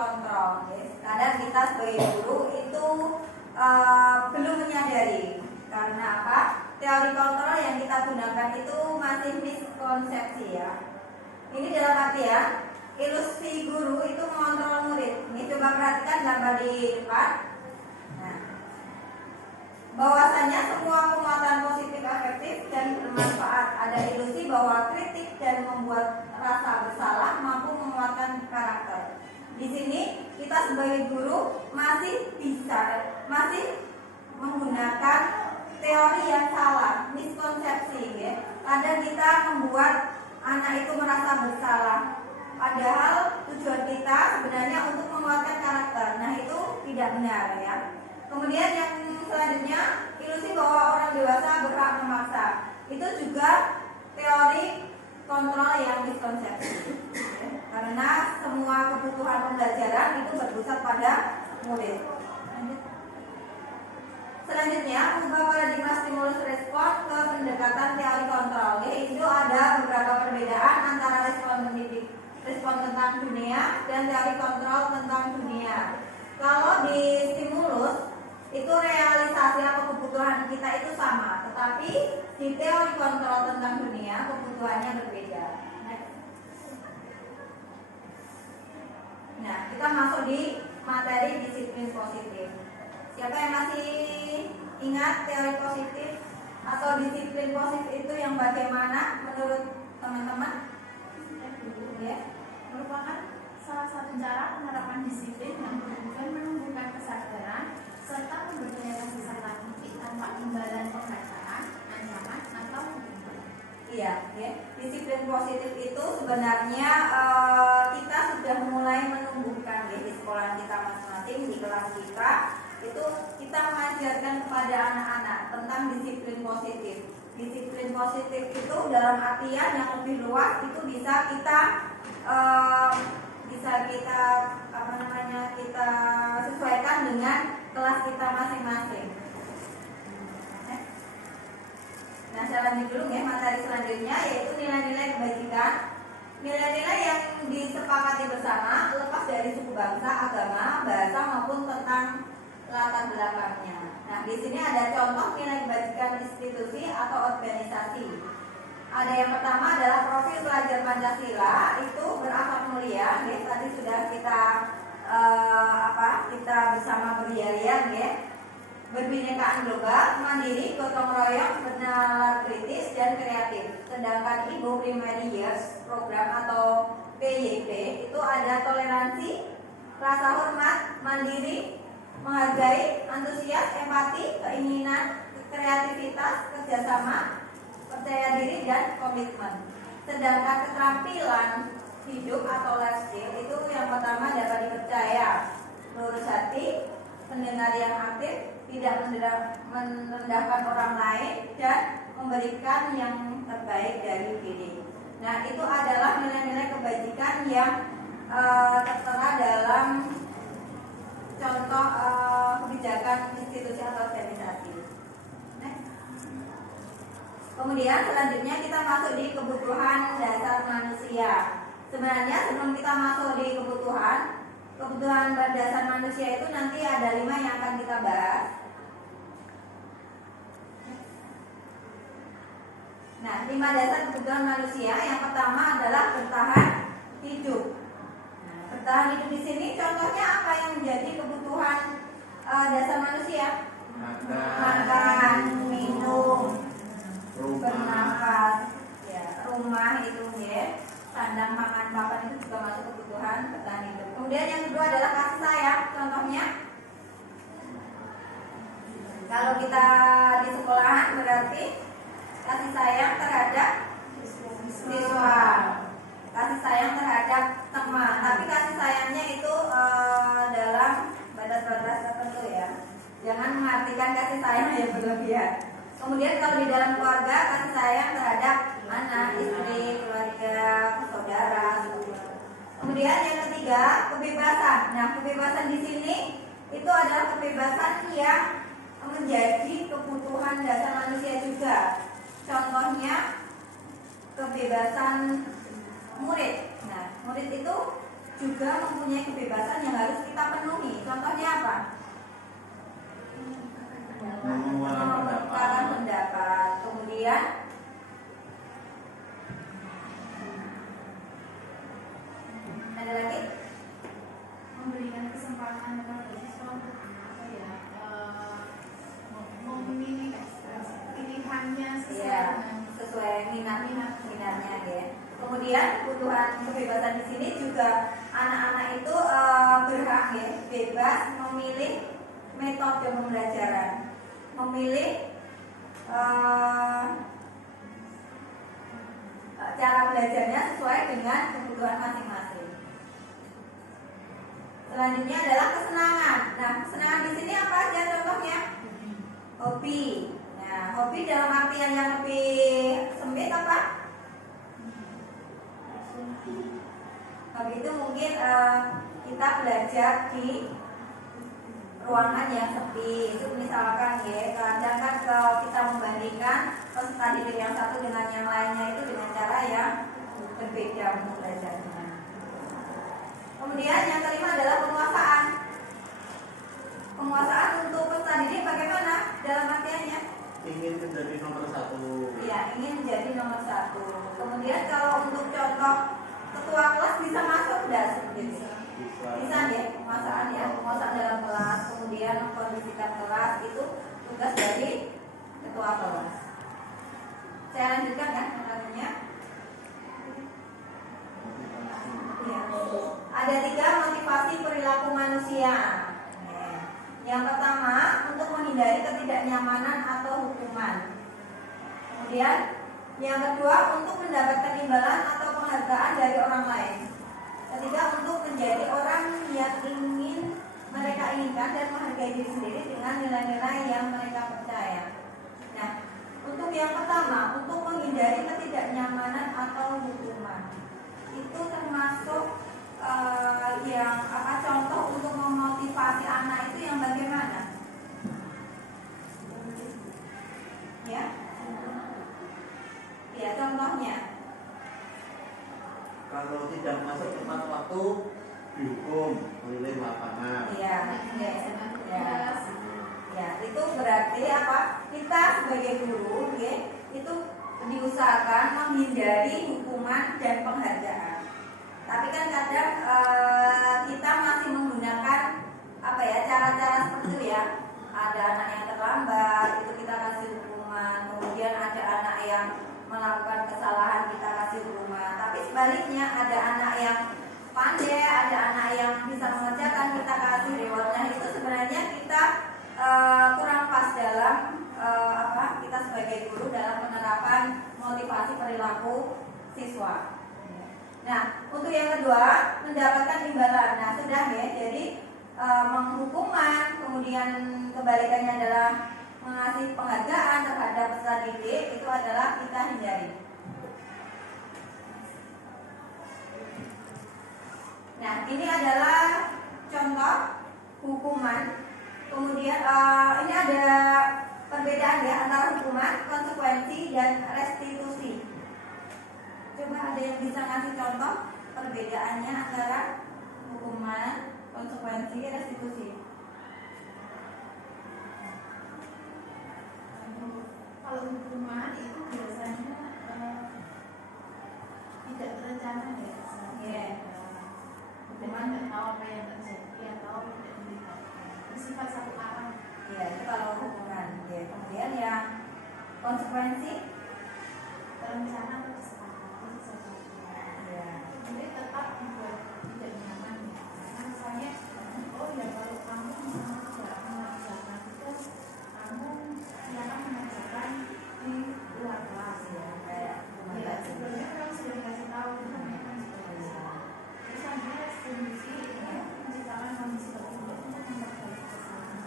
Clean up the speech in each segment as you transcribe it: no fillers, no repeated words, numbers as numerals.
kontrol. Kadang kita sebagai guru itu belum menyadari. Karena apa? Teori kontrol yang kita gunakan itu masih miskonsepsi ya. Ini dalam artian ilusi guru itu mengontrol murid. Ini coba perhatikan gambar di depan. Nah, bahwasanya semua penguatan positif afektif dan bermanfaat. Ada ilusi bahwa kritik dan membuat rasa bersalah mampu menguatkan karakter. Di sini kita sebagai guru masih menggunakan teori yang salah, miskonsepsi ya. Kadang kita membuat anak itu merasa bersalah, padahal tujuan kita sebenarnya untuk menguatkan karakter. Nah, itu tidak benar ya. Kemudian yang selanjutnya, ilusi bahwa orang dewasa berhak memaksa. Itu juga teori kontrol yang miskonsepsi ya. Karena semua kebutuhan pembelajaran itu berpusat pada murid. Selanjutnya, ubah paradigma stimulus respon ke pendekatan teori kontrol. Itu ada beberapa perbedaan antara respon mendidik, respon tentang dunia, dan teori kontrol tentang dunia. Kalau di stimulus itu realisasi atau kebutuhan kita itu sama, tetapi di teori kontrol tentang dunia kebutuhannya berbeda. Nah, kita masuk di materi disiplin positif. Siapa yang masih ingat teori positif atau disiplin positif itu yang bagaimana menurut teman-teman? Ya, merupakan salah satu cara penerapan disiplin yang bertujuan menumbuhkan kesadaran serta memberdayakan peserta didik tanpa imbalan pembacaan, ancaman atau hukuman. Iya, ya. Disiplin positif itu sebenarnya kita sudah mulai menumbuhkan ya, di sekolah kita masing-masing, di kelas kita. Itu kita mengajarkan kepada anak-anak tentang disiplin positif. Disiplin positif itu dalam artian yang lebih luas itu bisa kita kita sesuaikan dengan kelas kita masing-masing. Nah, saya lanjut dulu ya, materi selanjutnya yaitu nilai-nilai kebajikan. Nilai-nilai yang disepakati bersama lepas dari suku bangsa, agama, bahasa maupun tentang latar belakangnya. Nah, di sini ada contoh nilai kebajikan institusi atau organisasi. Ada yang pertama adalah profil pelajar Pancasila itu berakhlak mulia. Ya, tadi sudah kita kita bersama berjarian ya. Berbinekaan global, mandiri, gotong royong, bernalar kritis dan kreatif. Sedangkan Ibu Primary Years Program atau PYP itu ada toleransi, rasa hormat, mandiri, menghargai, antusias, empati, keinginan, kreativitas, kerjasama, percaya diri, dan komitmen. Sedangkan keterampilan hidup atau life skill itu yang pertama dapat dipercaya, lurus hati, pendengar yang aktif, tidak merendahkan orang lain, dan memberikan yang terbaik dari diri. Nah, itu adalah nilai-nilai kebajikan yang tertera dalam contoh kebijakan institusi atau organisasi. Kemudian selanjutnya kita masuk di kebutuhan dasar manusia. Sebenarnya sebelum kita masuk di kebutuhan berdasar manusia itu nanti ada 5 yang akan kita bahas. Nah, 5 dasar kebutuhan manusia. Yang pertama adalah bertahan hidup. Nah, bertahan hidup di sini contohnya apa yang menjadi kebutuhan dasar manusia? Makan, minum, bernafas, ya, rumah itu ya, sandang, pangan, papan itu juga masuk kebutuhan bertahan hidup. Kemudian yang kedua adalah kasih sayang. Contohnya, kalau kita di sekolahan berarti kasih sayang terhadap siswa, kasih sayang terhadap teman. Tapi kasih sayangnya itu dalam batas-batas tertentu ya. Jangan mengartikan kasih sayang yang berlebihan. Kemudian kalau di dalam keluarga kasih sayang terhadap anak, istri, keluarga, saudara. Kemudian yang ketiga kebebasan. Nah, kebebasan di sini itu adalah kebebasan yang menjadi kebutuhan dasar manusia juga. Contohnya kebebasan murid. Nah, murid itu juga mempunyai kebebasan yang harus kita penuhi. Contohnya apa? Mengungkapkan pendapat. Kemudian ada lagi? Memberikan kesempatan kepada siswa untuk apa ya, memilih pilihannya sesuai minatnya ya. Kemudian kebutuhan kebebasan di sini juga anak-anak itu berhak ya, bebas memilih metode pembelajaran, memilih cara belajarnya sesuai dengan kebutuhan masing-masing. Selanjutnya adalah kesenangan. Nah, kesenangan di sini apa aja contohnya? Hobi. Nah, hobi dalam artian yang lebih sempit apa? Hobi itu mungkin kita belajar di ruangan yang sepi. Itu misalkan ya, kadang kan kalau kita membandingkan peserta didik yang satu dengan yang lainnya itu dengan cara yang berbeda untuk belajarnya. Kemudian yang kelima adalah penguasaan. Penguasaan untuk peserta didik bagaimana dalam artiannya? Ingin menjadi nomor satu. Ya, ingin menjadi nomor satu. Kemudian kalau untuk contoh ketua kelas bisa masuk tidak seperti itu? Bisa ya, penguasaan ya, penguasaan dalam kelas. Kemudian kondisikan kelas itu tugas dari ketua kelas. Saya lanjutkan kan pertanyaannya. Ya. Ada 3 motivasi perilaku manusia. Yang pertama, untuk menghindari ketidaknyamanan atau hukuman. Kemudian, yang kedua, untuk mendapatkan imbalan atau penghargaan dari orang lain. Ketiga, untuk menjadi orang yang mereka inginkan dan menghargai diri sendiri dengan nilai-nilai yang mereka percaya. Nah, untuk yang pertama, untuk menghindari ketidaknyamanan atau hukuman, itu termasuk yang contoh untuk memotivasi anak itu yang bagaimana? Ya, contohnya. Kalau tidak masuk tepat waktu dihukum keliling lapangan. Ya, itu berarti apa? Kita sebagai guru, itu diusahakan menghindari hukuman dan penghargaan. Tapi kan kadang kita masih menggunakan cara-cara seperti itu ya. Ada anak yang terlambat, itu kita kasih hukuman. Kemudian ada anak yang melakukan kesalahan, kita kasih hukuman. Tapi sebaliknya ada anak yang pandai, ada anak yang bisa mengerjakan, kita kasih reward. Nah, itu sebenarnya kita kurang pas dalam kita sebagai guru dalam penerapan motivasi perilaku siswa. Nah, untuk yang kedua, mendapatkan imbalan. Nah, sudah ya, jadi menghukuman, kemudian kebalikannya adalah mengasih penghargaan terhadap peserta didik, itu adalah kita hindari. Nah, ini adalah contoh hukuman. Kemudian ini ada perbedaan ya antara hukuman, konsekuensi, dan restitusi. Coba ada yang bisa ngasih contoh perbedaannya antara hukuman, konsekuensi, restitusi? Kalau hukuman itu biasanya tidak terencana ya. Hukuman nggak tahu apa yang terjadi atau tidak diberitahukan. Bersifat satu arah. Ya, itu kalau hukuman. Ya, kemudian yang konsekuensi Terencana atau kesepakatan sesuatu. ya. Jadi tetap membuat tidak nyaman. Karena misalnya, kalau kamu tidak mengerjakan tugas, kamu silakan mengerjakan di luar kelas ya. Sebelumnya kamu sudah dikasih tahu namanya seperti itu. Terus akhirnya restitusi ini menciptakan kondisi tertentu untuk memperbaiki kesalahan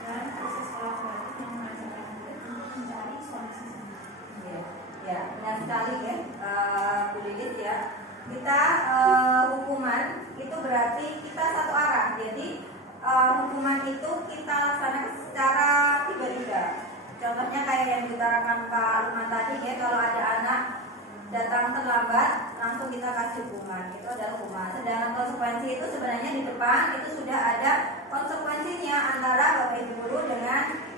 dan proses kolaboratif yang mengajarkan murid untuk mencari solusi sendiri. Ya, benar sekali ya, Bu Lilis ya. Kita hukuman itu berarti kita satu arah. Jadi hukuman itu kita laksanakan secara tiba-tiba. Contohnya kayak yang diutarakan Pak Lukman tadi ya, kalau ada anak datang terlambat langsung kita kasih hukuman, itu adalah hukuman. Sedangkan konsekuensi itu sebenarnya di depan itu sudah ada konsekuensinya antara Bapak Ibu guru dengan